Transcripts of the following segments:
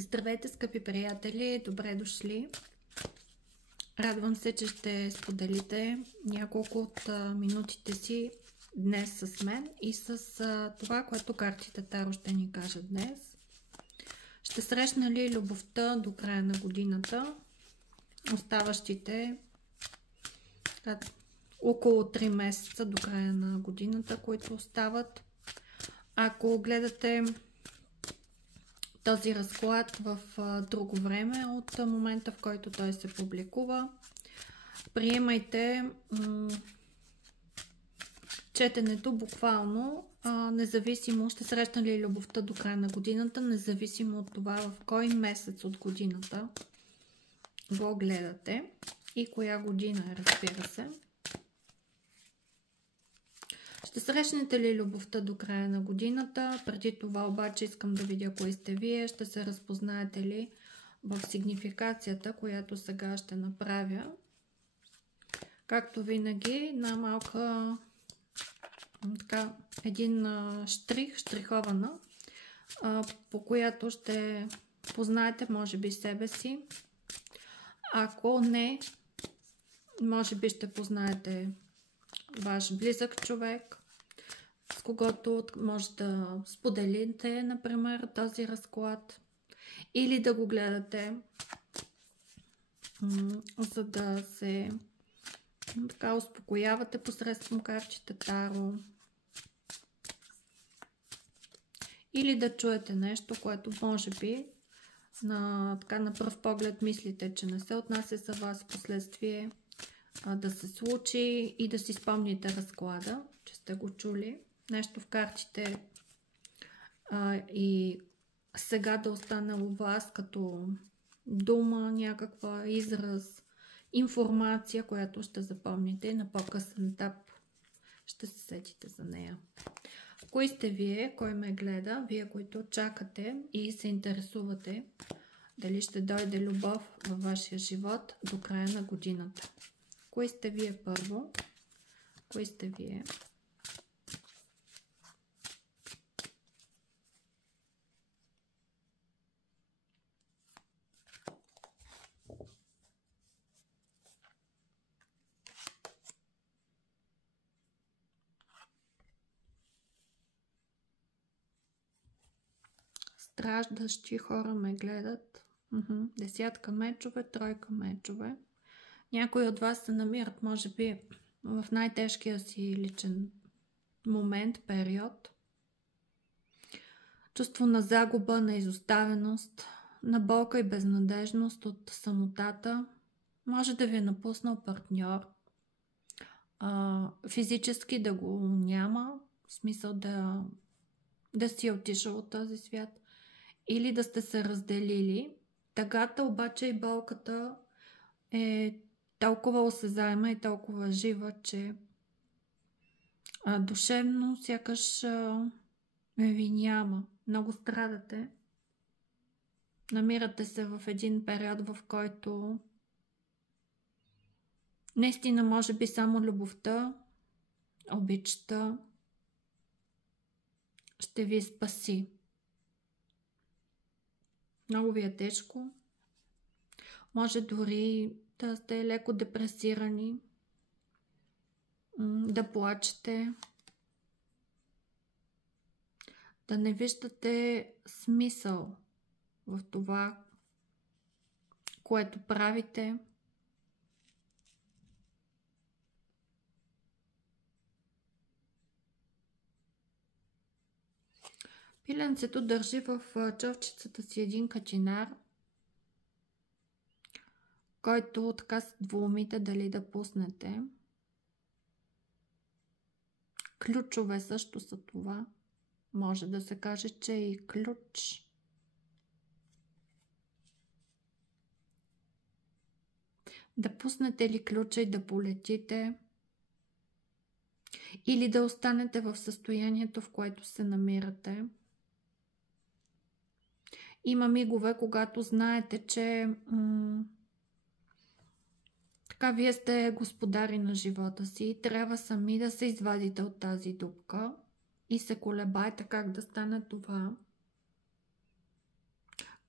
Здравейте, скъпи приятели! Добре дошли! Радвам се, че ще споделите няколко от минутите си днес с мен и с това, което картите Таро ще ни кажат днес. Ще срещна ли любовта до края на годината? Оставащите около 3 месеца до края на годината, които остават. Ако гледате този разклад в друго време от момента, в който той се публикува, приемайте четенето буквално, независимо ще срещна ли любовта до края на годината, независимо от това в кой месец от годината го гледате и коя година е, разбира се. Ще срещнете ли любовта до края на годината? Преди това обаче искам да видя кои сте вие. Ще се разпознаете ли в сигнификацията, която сега ще направя. Както винаги, един штрихована, по която ще познаете може би себе си. Ако не, може би ще познаете ваш близък човек, с когото може да споделите, например, този разклад, или да го гледате, за да се успокоявате посредством картите Таро, или да чуете нещо, което може би на пръв поглед мислите, че не се отнася за вас, последствие да се случи и да си спомните разклада, че сте го чули. Нещо в картите и сега да остане у вас като дума, някаква израз, информация, която ще запомните и на по-късен етап ще се сетите за нея. Кои сте вие? Кой ме гледа? Вие, които чакате и се интересувате дали ще дойде любов във вашия живот до края на годината. Кои сте вие първо? Кои сте вие? Страждащи хора ме гледат. Десятка мечове, тройка мечове. Някои от вас се намират, може би, в най-тежкия си личен момент, период. Чувство на загуба, на изоставеност, на болка и безнадежност от самотата. Може да ви е напуснал партньор. Физически да го няма, в смисъл да си е отишъл от този свят. Или да сте се разделили. Тъгата обаче и болката е толкова осезаема и толкова жива, че душевно сякаш ви няма. Много страдате. Намирате се в един период, в който наистина може би само любовта, обичта ще ви спаси. Много ви е тежко. Може дори да сте леко депресирани, да плачете, да не виждате смисъл в това, което правите. Пиленцето държи в човчицата си един качинар, който така се двумите дали да пуснете. Ключове също са това. Може да се каже, че е и ключ. Да пуснете ли ключа и да полетите, или да останете в състоянието, в което се намирате. Има мигове, когато знаете, че вие сте господари на живота си и трябва сами да се извадите от тази дупка и се колебаете как да стане това.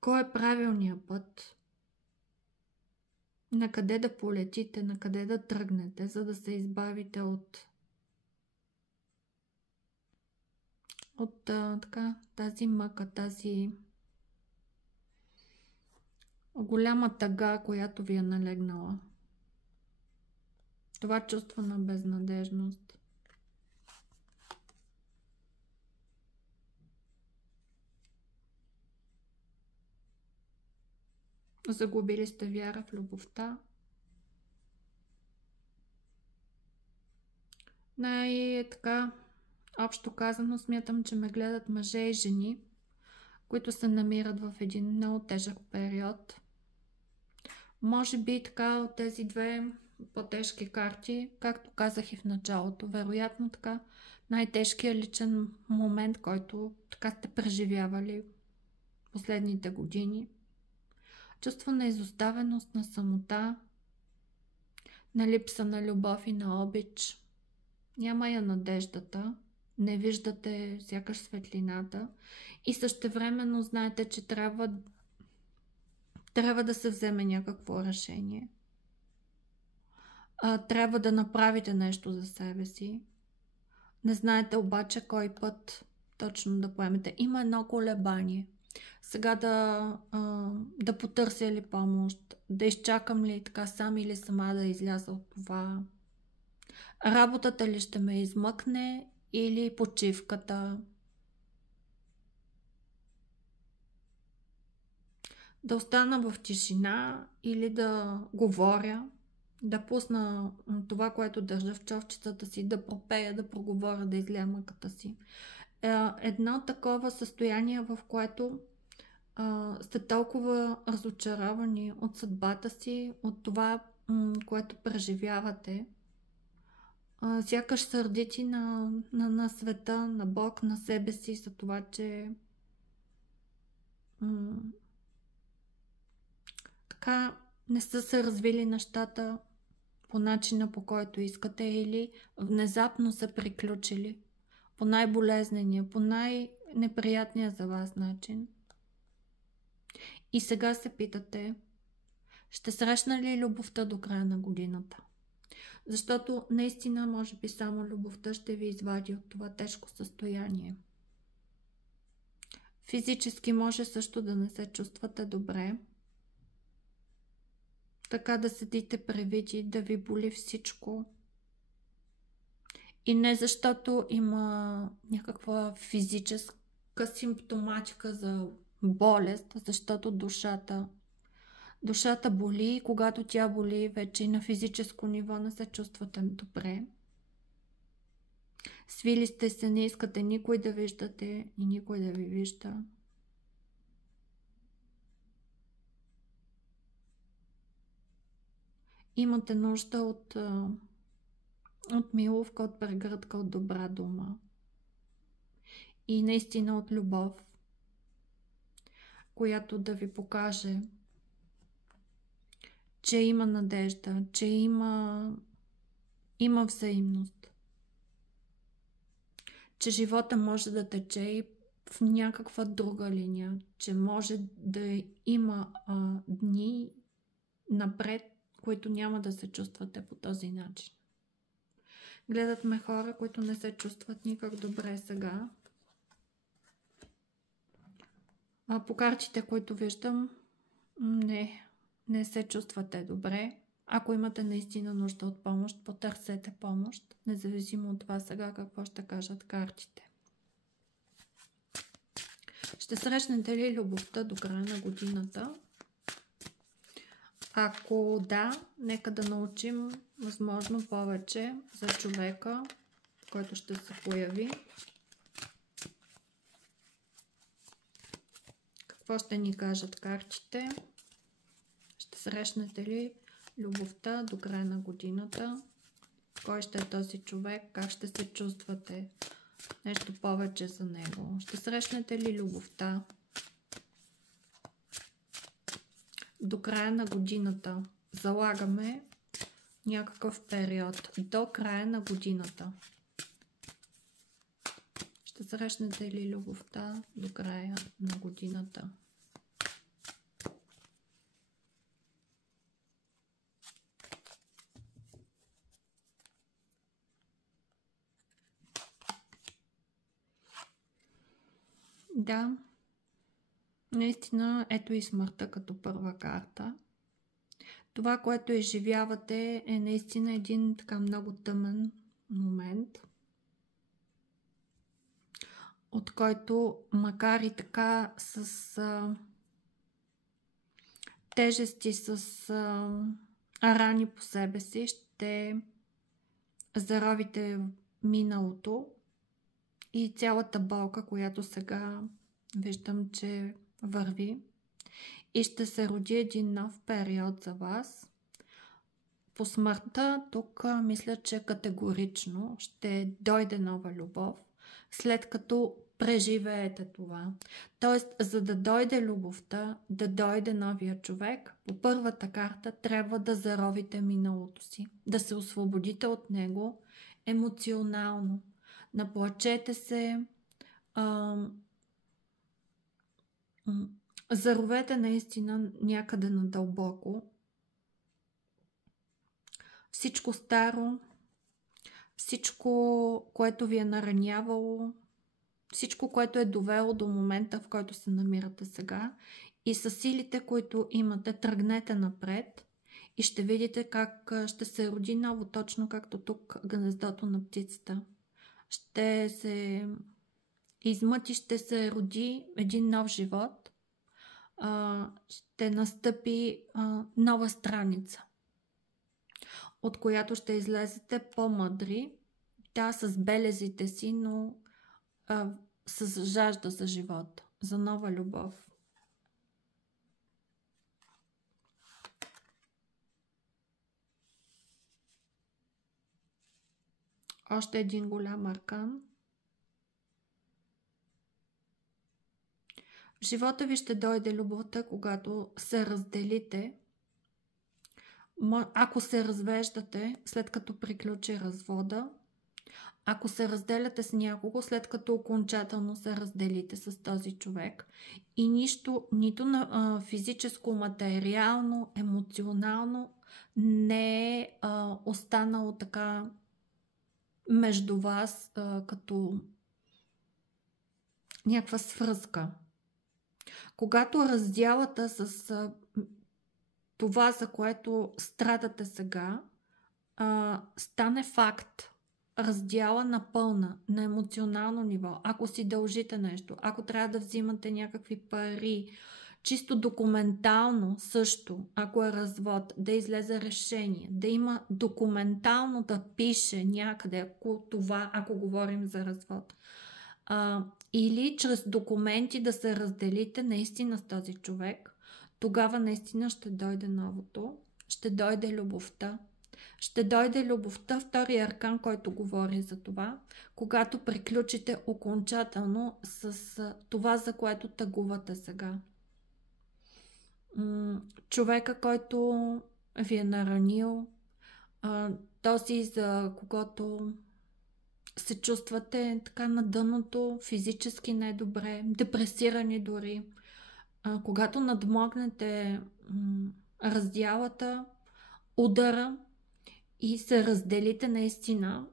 Кой е правилният път? На къде да полетите, на къде да тръгнете, за да се избавите от тази мъка, тази голяма тъга, която ви е налегнала. Това чувство на безнадежност. Загубили сте вяра в любовта. Така, общо казано, смятам, че ме гледат мъже и жени, които се намират в един много тежък период. Може би така от тези две по-тежки карти, както казах и в началото, вероятно така най-тежкият личен момент, който така сте преживявали последните години. Чувство на изоставеност, на самота, на липса на любов и на обич. Няма я надеждата, не виждате сякаш светлината и същевременно знаете, че трябва да се вземе някакво решение. Трябва да направите нещо за себе си. Не знаете обаче кой път точно да поемете. Има едно колебание. Сега да потърся ли помощ, да изчакам ли така сам или сама да изляза от това. Работата ли ще ме измъкне или почивката. Да остана в тишина или да говоря, да пусна това, което държа в човчицата си, да пропея, да проговоря, да излея мъката си. Едно такова състояние, в което сте толкова разочаровани от съдбата си, от това, което преживявате. Сякаш сърдити на света, на Бог, на себе си за това, че така не са се развили нещата по начина, по който искате, или внезапно са приключили по най-болезнения, по най-неприятния за вас начин. И сега се питате, ще срещна ли любовта до края на годината? Защото наистина, може би, само любовта ще ви извади от това тежко състояние. Физически може също да не се чувствате добре. Така да седите превити, да ви боли всичко. И не защото има някаква физическа симптоматика за болест, защото душата боли и когато тя боли, вече и на физическо ниво не се чувствате добре. Свили сте се, не искате никой да виждате и никой да ви вижда. Имате нужда от милувка, от прегръдка, от добра дума. И наистина от любов, която да ви покаже, че има надежда, че има взаимност. Че живота може да тече и в някаква друга линия, че може да има дни напред, които няма да се чувствате по този начин. Гледат ме хора, които не се чувстват никак добре сега. По картите, които виждам, не се чувствате добре. Ако имате наистина нужда от помощ, потърсете помощ, независимо от това сега какво ще кажат картите. Ще срещнете ли любовта до края на годината? Ако да, нека да научим възможно повече за човека, който ще се появи. Какво ще ни кажат картите? Ще срещнете ли любовта до края на годината? Кой ще е този човек? Как ще се чувствате? Нещо повече за него. Ще срещнете ли любовта до края на годината? Залагаме някакъв период до края на годината. Ще срещнете ли любовта до края на годината? Да, наистина, ето и смъртта като първа карта. Това, което изживявате, е наистина един така много тъмен момент, от който, макар и така с тежести, с рани по себе си, ще заровите миналото и цялата болка, която сега виждам, че върви, и ще се роди един нов период за вас. По смъртта, тук мисля, че категорично ще дойде нова любов, след като преживеете това. Тоест, за да дойде любовта, да дойде новия човек, по първата карта трябва да заровите миналото си, да се освободите от него емоционално. Наплачете се, заровете наистина някъде надълбоко всичко старо, всичко, което ви е наранявало, всичко, което е довело до момента, в който се намирате сега, и с силите, които имате, тръгнете напред и ще видите как ще се роди ново, точно както тук гнездото на птицата. Ще се измъти, ще се роди един нов живот, ще настъпи нова страница, от която ще излезете по-мъдри, да, с белезите си, но с жажда за живота, за нова любов. Още един голям аркан. В живота ви ще дойде любовта, когато се разделите. Ако се развеждате, след като приключи развода, ако се разделяте с някого, след като окончателно се разделите с този човек, и нищо, нито на физическо, материално, емоционално не е останало така между вас като някаква свръзка. Когато разделата с това, за което страдате сега, стане факт, раздяла напълна, на емоционално ниво, ако си дължите нещо, ако трябва да взимате някакви пари, чисто документално също, ако е развод, да излезе решение, да има документално да пише някъде, ако говорим за развод. Или чрез документи да се разделите наистина с този човек, тогава наистина ще дойде новото, ще дойде любовта. Ще дойде любовта, втория аркан, който говори за това, когато приключите окончателно с това, за което тъгувате сега. Човека, който ви е наранил, този, за когото се чувствате така на дъното, физически недобре, депресирани дори. Когато надмогнете раздялата, удара и се разделите наистина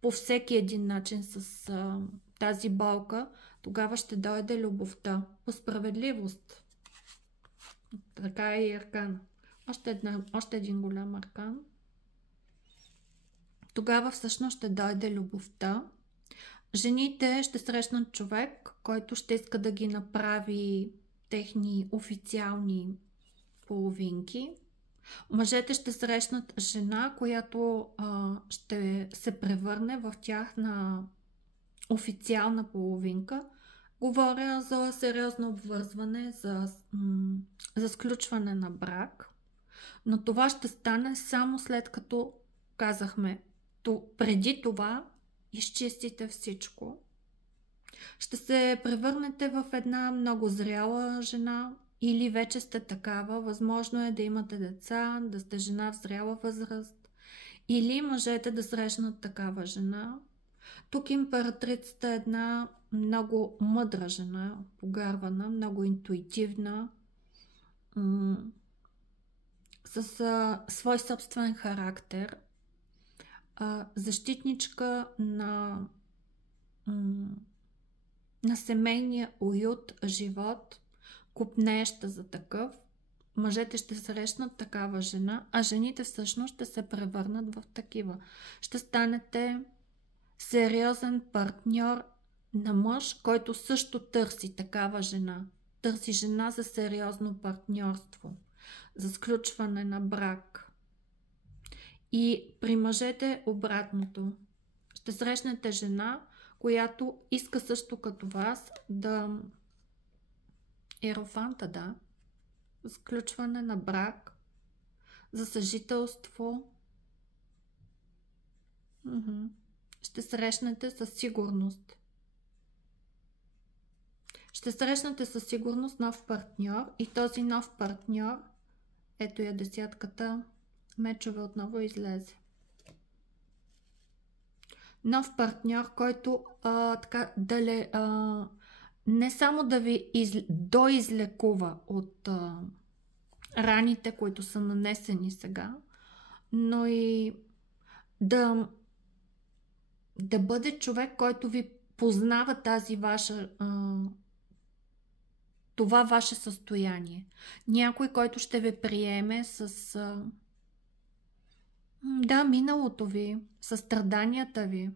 по всеки един начин с тази болка, тогава ще дойде любовта по справедливост. Така е и аркан. Още един голям аркан. Тогава всъщност ще дойде любовта. Жените ще срещнат човек, който ще иска да ги направи техни официални половинки. Мъжете ще срещнат жена, която ще се превърне в тяхна официална половинка. Говоря за сериозно обвързване, за сключване на брак. Но това ще стане само след като, казахме, преди това изчистите всичко. Ще се превърнете в една много зряла жена, или вече сте такава. Възможно е да имате деца, да сте жена в зряла възраст, или мъжете да срещнат такава жена. Тук императрицата е една много мъдра жена, погарвана, много интуитивна, с свой собствен характер, защитничка на на семейния уют, живот, купнееща за такъв. Мъжете ще срещнат такава жена, а жените всъщност ще се превърнат в такива. Ще станете сериозен партньор на мъж, който също търси такава жена. Търси жена за сериозно партньорство, за сключване на брак. И при мъжете обратното. Ще срещнете жена, която иска също като вас да ерофанта, да, сключване на брак, за съжителство. Ще срещнете със сигурност. Ще срещнете със сигурност нов партньор и този нов партньор, ето я десятката мечове отново излезе. Нов партньор, който не само да ви доизлекува от раните, които са нанесени сега, но и да бъде човек, който ви познава тази ваша това ваше състояние. Някой, който ще ви приеме с миналото ви, с страданията ви,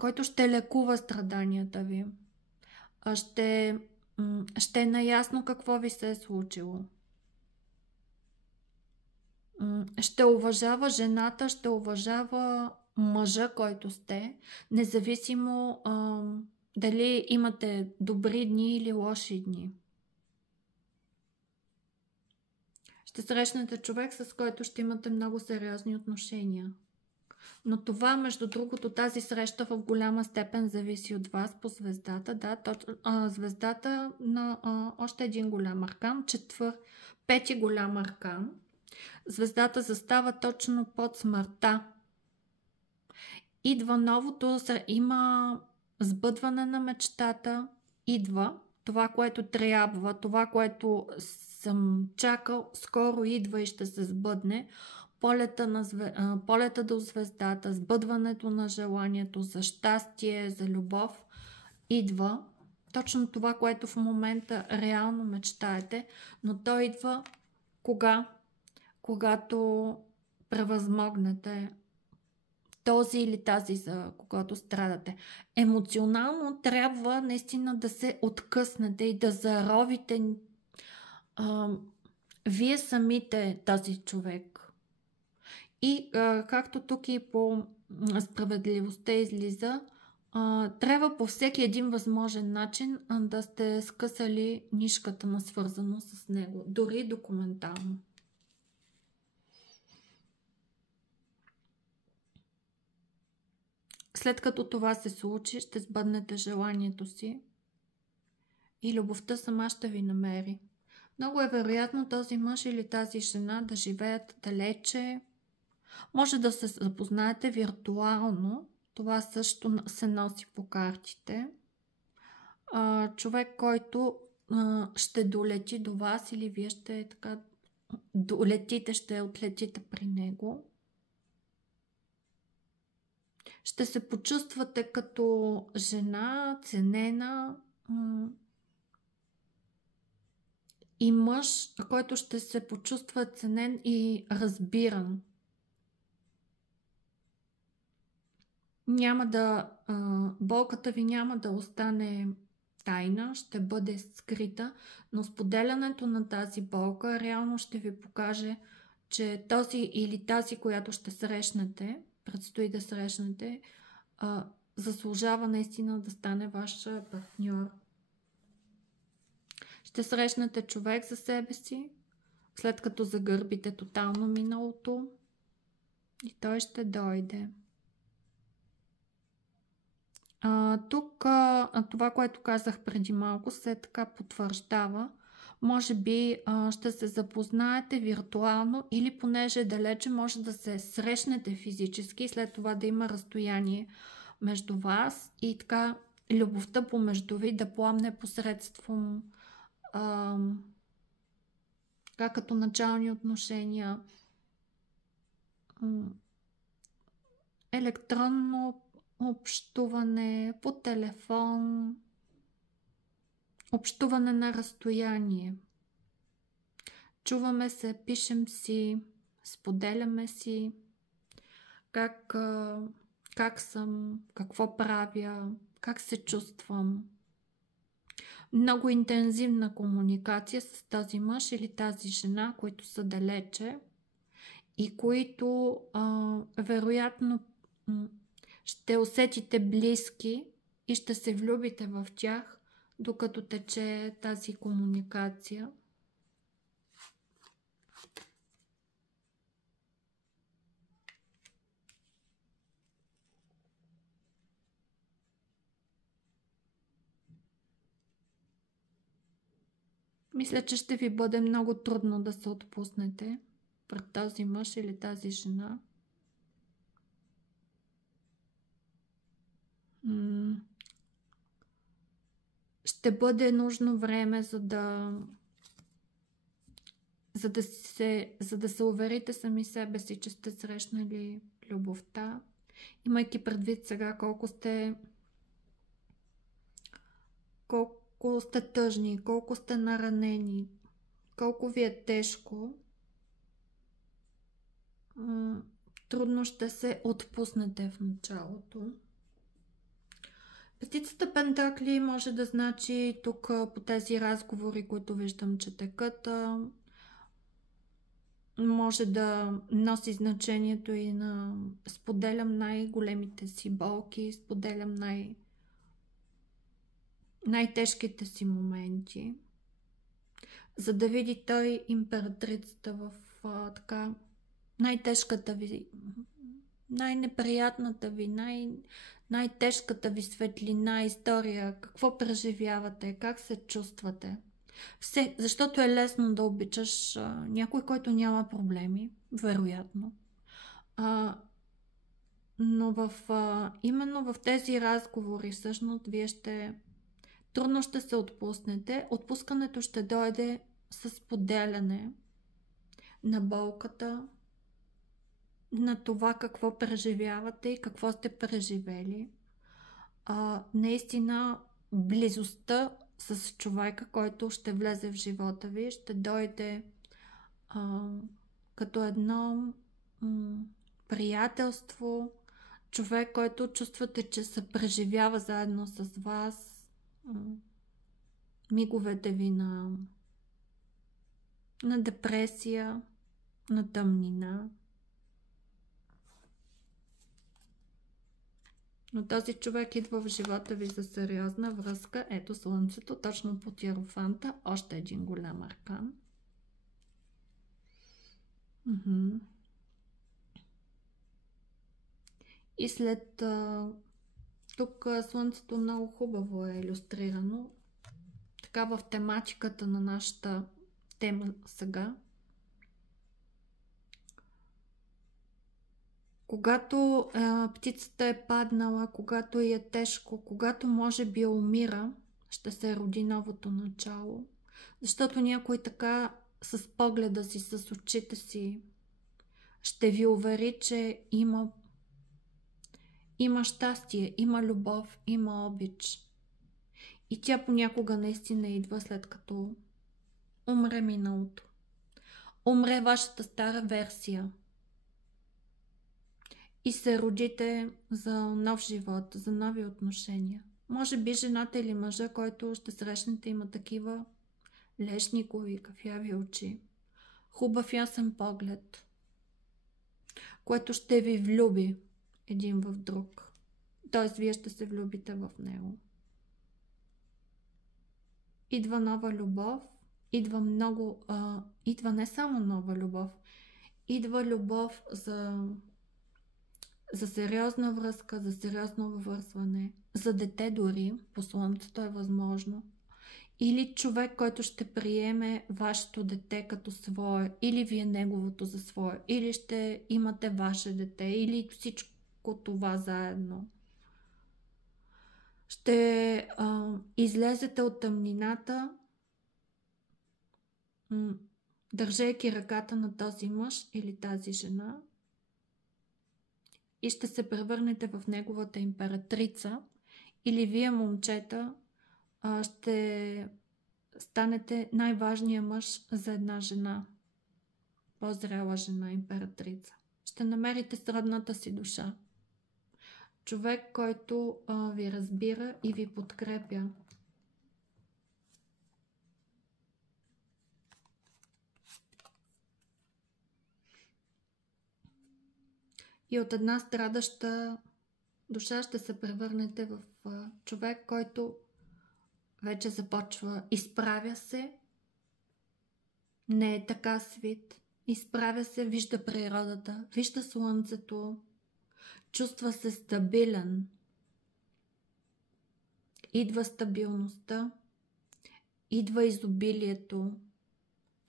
който ще лекува страданията ви, ще е наясно какво ви се е случило. Ще уважава жената, ще уважава мъжа, който сте, независимо дали имате добри дни или лоши дни. Ще срещнете човек, с който ще имате много сериозни отношения. Но това, между другото, тази среща в голяма степен зависи от вас по звездата. Да, звездата на още един голям аркан, пети голям аркан. Звездата застава точно под смъртта. Идва новото, има сбъдване на мечтата, идва това, което трябва, това, което съм чакал, скоро идва и ще се сбъдне. Полета до звездата, сбъдването на желанието за щастие, за любов, идва. Точно това, което в момента реално мечтаете, но то идва кога? Когато превъзмогнете този или тази, за когато страдате. Емоционално трябва наистина да се откъснете и да заровите вие самите този човек. И както тук и по справедливостта излиза, трябва по всеки един възможен начин да сте скъсали нишката на свързано с него, дори документално. След като това се случи, ще сбъднете желанието си и любовта сама ще ви намери. Много е вероятно този мъж или тази жена да живеят далече. Може да се запознаете виртуално. Това също се носи по картите. Човек, който ще долети до вас или вие ще ще отлетите при него. Ще се почувствате като жена, ценена и мъж, който ще се почувства ценен и разбиран. Болката ви няма да остане тайна, ще бъде скрита, но споделянето на тази болка реално ще ви покаже, че този или тази, която ще срещнете, предстои да срещнете, заслужава наистина да стане ваш партньор. Ще срещнете човек за себе си, след като загърбите тотално миналото и той ще дойде. Тук това, което казах преди малко, се така потвърждава. Може би ще се запознаете виртуално или понеже далече може да се срещнете физически, след това да има разстояние между вас и така любовта помежду ви да пламне посредством като начални отношения, електронно общуване по телефон, общуване на разстояние. Чуваме се, пишем си, споделяме си как съм, какво правя, как се чувствам. Много интензивна комуникация с този мъж или тази жена, които са далече и които вероятно ще усетите близки и ще се влюбите в тях, докато тече тази комуникация. Мисля, че ще ви бъде много трудно да се отпуснете пред този мъж или тази жена. Ще бъде нужно време, за да се уверите сами себе си, че сте срещнали любовта, имайки предвид сега колко сте тъжни, колко сте наранени, колко ви е тежко. Трудно ще се отпуснете в началото. Петицата пентакли може да значи тук по тези разговори, които виждам, че текат, може да носи значението и на споделям най-големите си болки, споделям най-тежките си моменти, за да види той императрицата в така най-тежката ви, най-неприятната ви, най-тежката ви светлина, история, какво преживявате, как се чувствате. Защото е лесно да обичаш някой, който няма проблеми, вероятно. Но именно в тези разговори всъщност вие трудно ще се отпуснете. Отпускането ще дойде с поделяне на болката, на това какво преживявате и какво сте преживели. Наистина близостта с човека, който ще влезе в живота ви, ще дойде като едно приятелство, човек, който чувствате, че се преживява заедно с вас миговете ви на депресия, на тъмнина. Но този човек идва в живота ви за сериозна връзка. Ето Слънцето, точно под Иерофанта. Още един голям аркан. И след... Тук Слънцето много хубаво е илюстрирано. Така в тематиката на нашата тема сега. Когато птицата е паднала, когато е тежко, когато може би умира, ще се роди новото начало. Защото някой така с погледа си, с очите си, ще ви увери, че има щастие, има любов, има обич. И тя понякога наистина идва след като умре миналото. Умре вашата стара версия. И се родите за нов живот, за нови отношения. Може би жената или мъжа, който ще срещнете, има такива лешникови, кафяви очи, хубав ясен поглед, което ще ви влюби един в друг. Т.е. вие ще се влюбите в него. Идва нова любов, идва не само нова любов, идва любов за сериозна връзка, за сериозно въвързване, за дете дори, по Слънцето е възможно. Или човек, който ще приеме вашето дете като свое, или вие неговото за свое, или ще имате ваше дете, или всичко това заедно. Ще излезете от тъмнината, държейки ръката на този мъж или тази жена, и ще се превърнете в неговата императрица, или вие, момчета, ще станете най-важният мъж за една жена. По-зрела жена, императрица. Ще намерите сродната си душа. Човек, който ви разбира и ви подкрепя. И от една страдаща душа ще се превърнете в човек, който вече започва, изправя се, не е така свит, изправя се, вижда природата, вижда слънцето, чувства се стабилен. Идва стабилността, идва изобилието,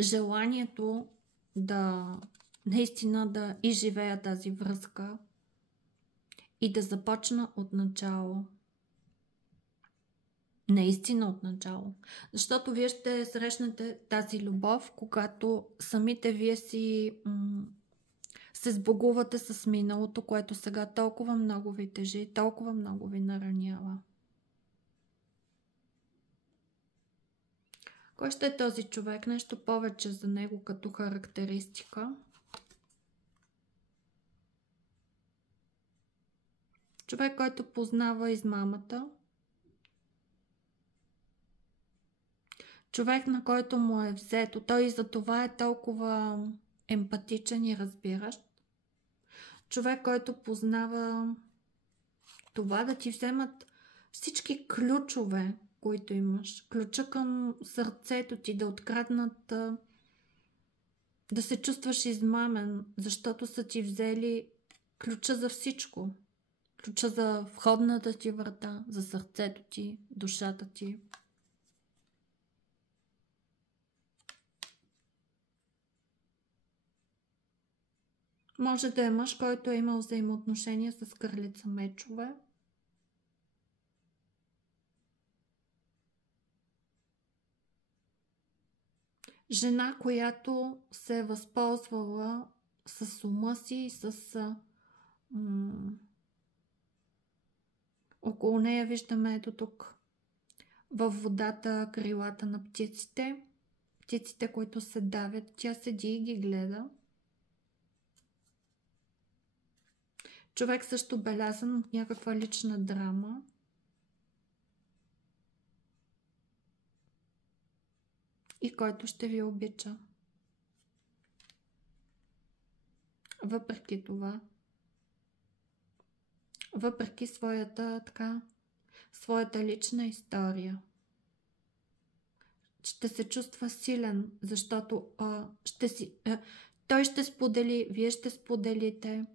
желанието да наистина да изживея тази връзка и да започна от начало. Наистина от начало. Защото вие ще срещнете тази любов, когато самите вие се сбогувате с миналото, което сега толкова много ви тежи, толкова много ви наранява. Кой ще е този човек? Нещо повече за него като характеристика. Човек, който познава измамата. Човек, на който му е взето. Той и за това е толкова емпатичен и разбиращ. Човек, който познава това да ти вземат всички ключове, които имаш. Ключа към сърцето ти, да откраднат, да се чувстваш измамен, защото са ти взели ключа за всичко. Ключа за входната ти врата, за сърцето ти, душата ти. Може да е мъж, който е имал взаимоотношения с кралица мечове. Жена, която се е възползвала с ума си и с... около нея виждаме ето тук във водата крилата на птиците. Птиците, които се давят. Тя седи и ги гледа. Човек също белязан от някаква лична драма. И който ще ви обича. Въпреки това. Въпреки своята лична история. Ще се чувства силен, защото той ще сподели, вие ще споделите.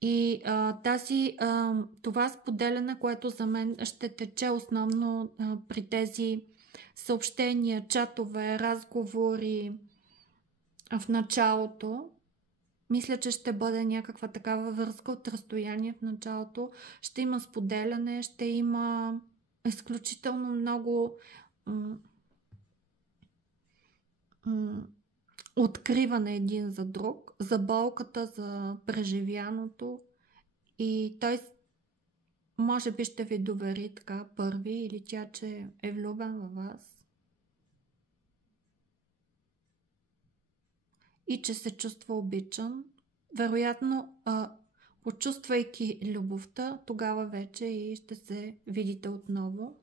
И това споделяне, което за мен ще тече основно при тези съобщения, чатове, разговори в началото. Мисля, че ще бъде някаква такава връзка от разстояние в началото. Ще има споделяне, ще има изключително много откриване един за друг, за болката, за преживяното. И той може би ще ви довери така първи, или тя, че е влюбен във вас. И че се чувства обичан. Вероятно, почувствайки любовта, тогава вече и ще се видите отново.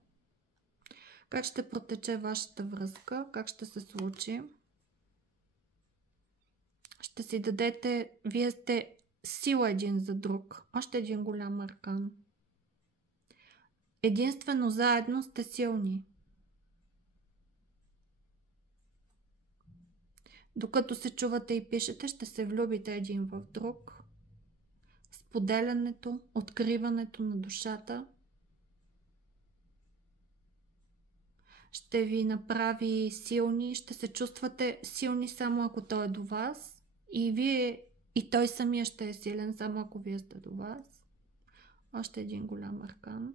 Как ще протече вашата връзка? Как ще се случи? Ще си дадете... Вие сте сила един за друг. Още един голям аркан. Единствено заедно сте силни. Докато се чувате и пишете, ще се влюбите един в друг. Споделянето, откриването на душата ще ви направи силни. Ще се чувствате силни само ако той е до вас. И вие, и той самия ще е силен само ако вие сте до вас. Още един голям аркан.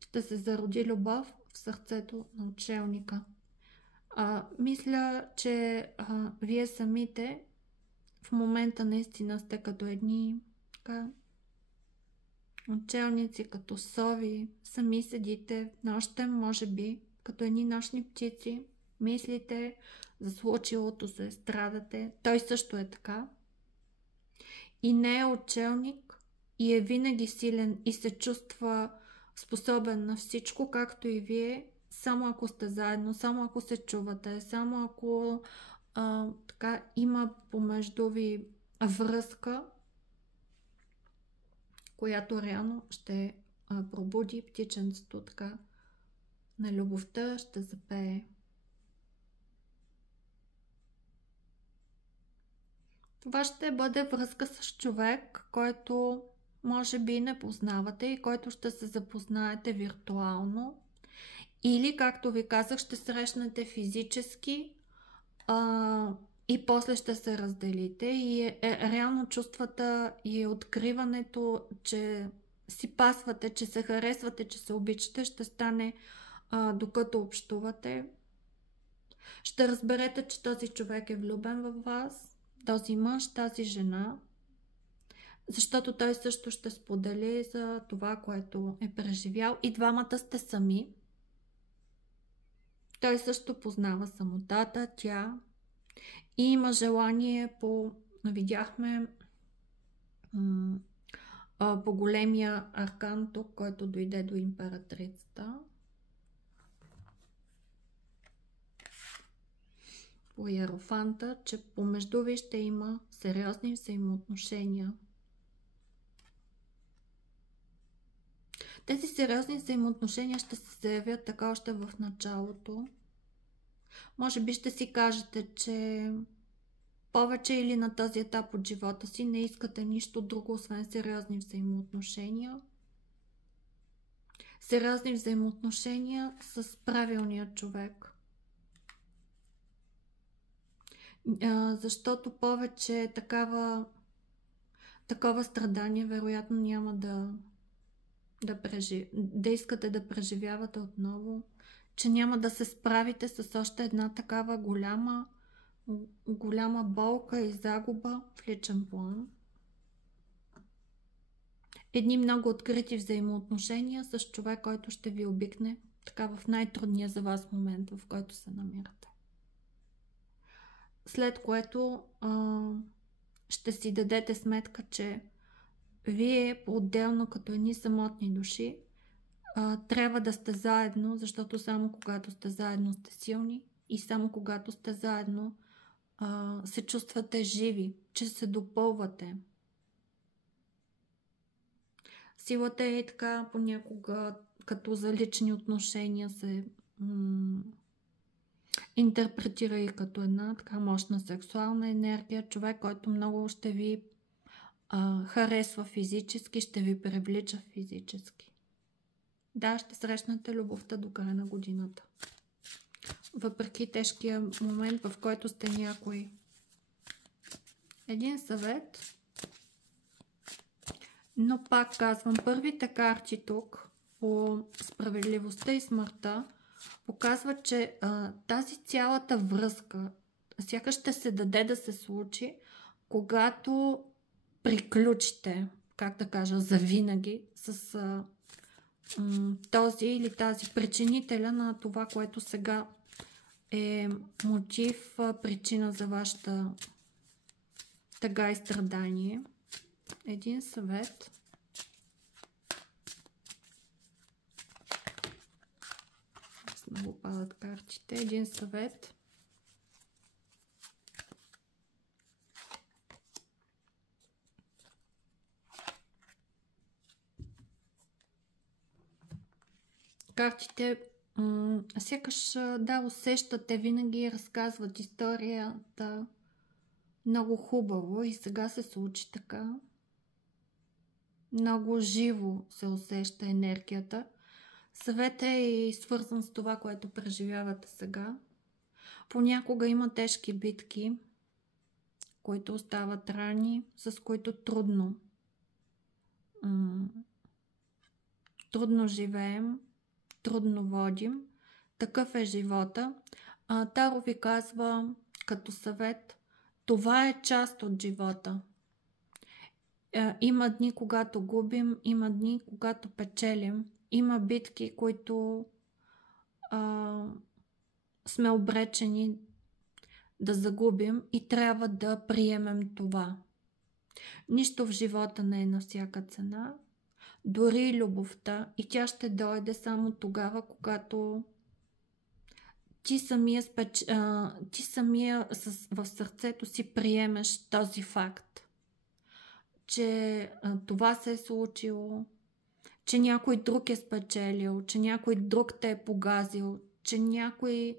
Ще се зароди любов в сърцето на отшелника. Мисля, че вие самите в момента наистина сте като едни така, учелници, като сови, сами седите нощем, може би, като едни нощни птици, мислите за случилото се, страдате. Той също е така. И не е учелник, и е винаги силен и се чувства способен на всичко, както и вие, само ако сте заедно, само ако се чувате, само ако така има помежду ви връзка, която реално ще пробуди птиченцето така на любовта, ще запее. Това ще бъде връзка с човек, който може би не познавате и който ще се запознаете виртуално. Или, както ви казах, ще срещнете физически и после ще се разделите. И реално чувствата и откриването, че си пасвате, че се харесвате, че се обичате, ще стане докато общувате. Ще разберете, че този човек е влюбен в вас, този мъж, тази жена, защото той също ще сподели за това, което е преживял. И двамата сте сами. Той също познава самотата, тя, и има желание видяхме по големия аркан тук, който дойде до императрицата. По Иерофанта, че помежду ви ще има сериозни взаимоотношения. Тези сериозни взаимоотношения ще се заявят така още в началото. Може би ще си кажете, че повече или на този етап от живота си не искате нищо друго, освен сериозни взаимоотношения. Сериозни взаимоотношения с правилния човек. Защото повече такова страдание вероятно няма да искате да преживявате отново, че няма да се справите с още една такава голяма болка и загуба в личен план. Едни много открити взаимоотношения с човек, който ще ви обикне така в най-трудния за вас момент, в който се намирате. След което ще си дадете сметка, че вие по-отделно като едни самотни души трябва да сте заедно, защото само когато сте заедно сте силни и само когато сте заедно се чувствате живи, че се допълвате. Силата е така понякога, като за лични отношения се интерпретира и като една така мощна сексуална енергия. Човек, който много ще ви харесва физически, ще ви привлича физически. Да, ще срещнете любовта до края на годината. Въпреки тежкия момент, в който сте някой. Един съвет. Но пак казвам, първите карти тук по справедливостта и смъртта показват, че тази цялата връзка сякаш ще се даде да се случи, когато приключите, как да кажа, завинаги с този или тази причинителя на това, което сега е мотив, причина за вашата тъга и страдание. Един съвет. Много падат картите. Един съвет. Картите сякаш усещате, винаги разказват историята много хубаво и сега се случи така. Много живо се усеща енергията. Съветът е и свързан с това, което преживявате сега. Понякога има тежки битки, които остават рани, с които трудно живеем, трудно водим. Такъв е живота. Таро ви казва като съвет, това е част от живота. Има дни, когато губим, има дни, когато печелим. Има битки, които сме обречени да загубим и трябва да приемем това. Нищо в живота не е на всяка цена. Дори любовта, и тя ще дойде само тогава, когато ти самия в сърцето си приемеш този факт, че това се е случило, че някой друг е спечелил, че някой друг те е погазил, че някой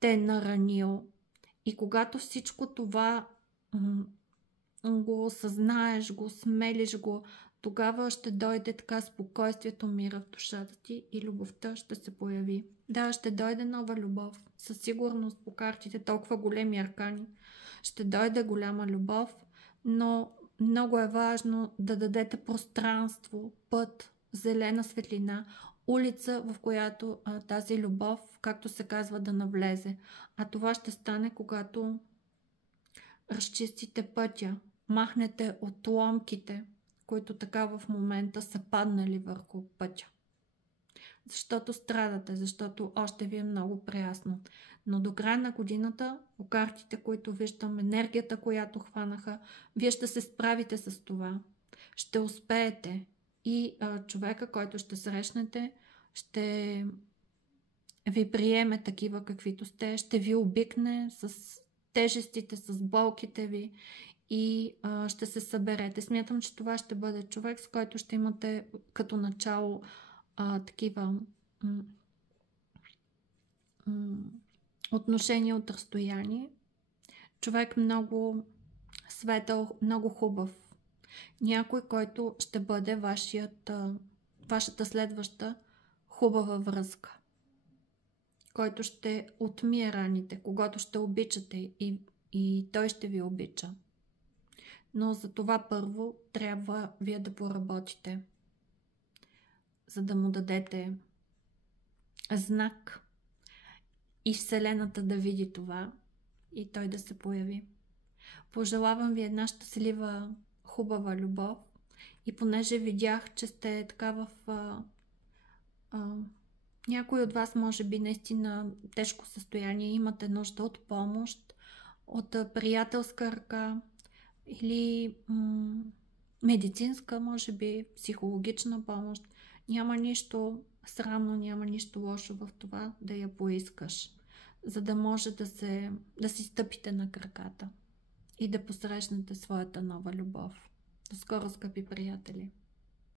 те е наранил. И когато всичко това го осъзнаеш, го смелиш го, тогава ще дойде така спокойствието, мира в душата ти и любовта ще се появи. Да, ще дойде нова любов. Със сигурност по картите, толкова големи аркани, ще дойде голяма любов, но много е важно да дадете пространство, път, зелена светлина, улица, в която тази любов, както се казва, да навлезе. А това ще стане, когато разчистите пътя, махнете отломките, които така в момента са паднали върху пътя. Защото страдате, защото още ви е много приясно. Но до края на годината, по картите, които виждам, енергията, която хванаха, вие ще се справите с това. Ще успеете. И човека, който ще срещнете, ще ви приеме такива каквито сте, ще ви обикне с тежестите, с болките ви и ще се съберете. Смятам, че това ще бъде човек, с който ще имате като начало такива отношения от разстояние. Човек много светъл, много хубав. Някой, който ще бъде вашата следваща хубава връзка. Който ще отмие раните, когато ще обичате и той ще ви обича. Но за това първо трябва вие да поработите, за да му дадете знак и Вселената да види това и той да се появи. Пожелавам ви една щастлива, хубава любов и понеже видях, че сте така в някой от вас може би наистина тежко състояние, имате нужда от помощ, от приятелска ръка или медицинска, може би психологична помощ. Няма нищо срамно, няма нищо лошо в това да я поискаш, за да може да си стъпите на краката и да посрещнете своята нова любов. До скоро, скъпи приятели!